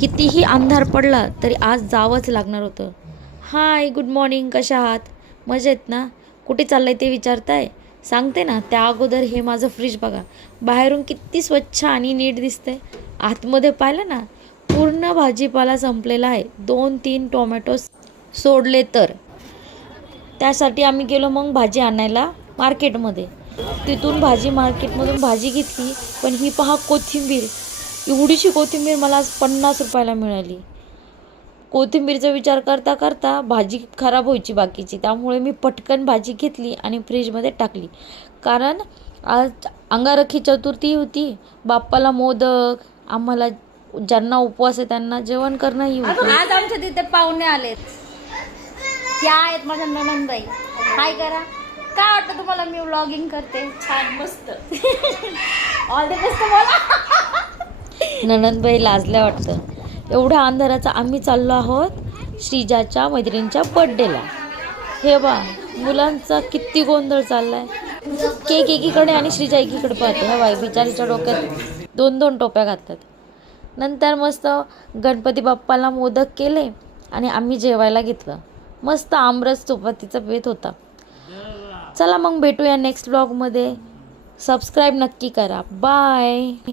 कितीही अंधार पडला तरी आज जावंच लागणार होतं. हाय, गुड मॉर्निंग, कशा आहात? मजेत ना? कुठे चाललंय ते विचारताय? सांगते ना. त्या अगोदर हे माझं फ्रीज बघा. बाहेरून किती स्वच्छ आणि नीट दिसतंय. आतमध्ये पाहिलं ना, पूर्ण भाजीपाला संपलेला आहे. 2-3 टोमॅटो सोडले तर. त्यासाठी आम्ही गेलो मग भाजी आणायला मार्केटमध्ये. तिथून मार्केटमधून भाजी घेतली. पण ही पहा कोथिंबीर. एवढीशी कोथिंबीर मला आज 50 रुपयाला मिळाली. कोथिंबीरचा विचार करता करता भाजी खराब व्हायची बाकीची, त्यामुळे मी पटकन भाजी घेतली आणि फ्रीजमध्ये टाकली. कारण आज अंगारकी चतुर्थी होती. बाप्पाला मोदक, आम्हाला ज्यांना उपवास आहे त्यांना जेवण करणंही होतं. आज आमच्या तिथे पाहुणे आलेत. त्या आहेत माझ्या नणंदबाई. हाय करा. काय वाटतं तुम्हाला मी व्लॉगिंग करते? छान, मस्त. ऑल द बेस्ट बोला. नणंदबाई लाजल्या वाटतं. एवढ्या अंधाराचा आम्ही चाललो आहोत श्रीजाच्या मैत्रिणीच्या बर्थडेला. हे बा, मुलांचा किती गोंधळ चाललाय. केक एकीकडे आणि श्रीजा एकीकडे पाहते. ह्या बाई बिचारीच्या डोक्यात 2-2 टोप्या घाततात. नंतर मस्त गणपती बाप्पाला मोदक केले आणि आम्ही जेवायला घेतलं. मस्त आमरस चपातीचा बेत होता. चला मग भेटूया नेक्स्ट ब्लॉगमध्ये. सबस्क्राईब नक्की करा. बाय.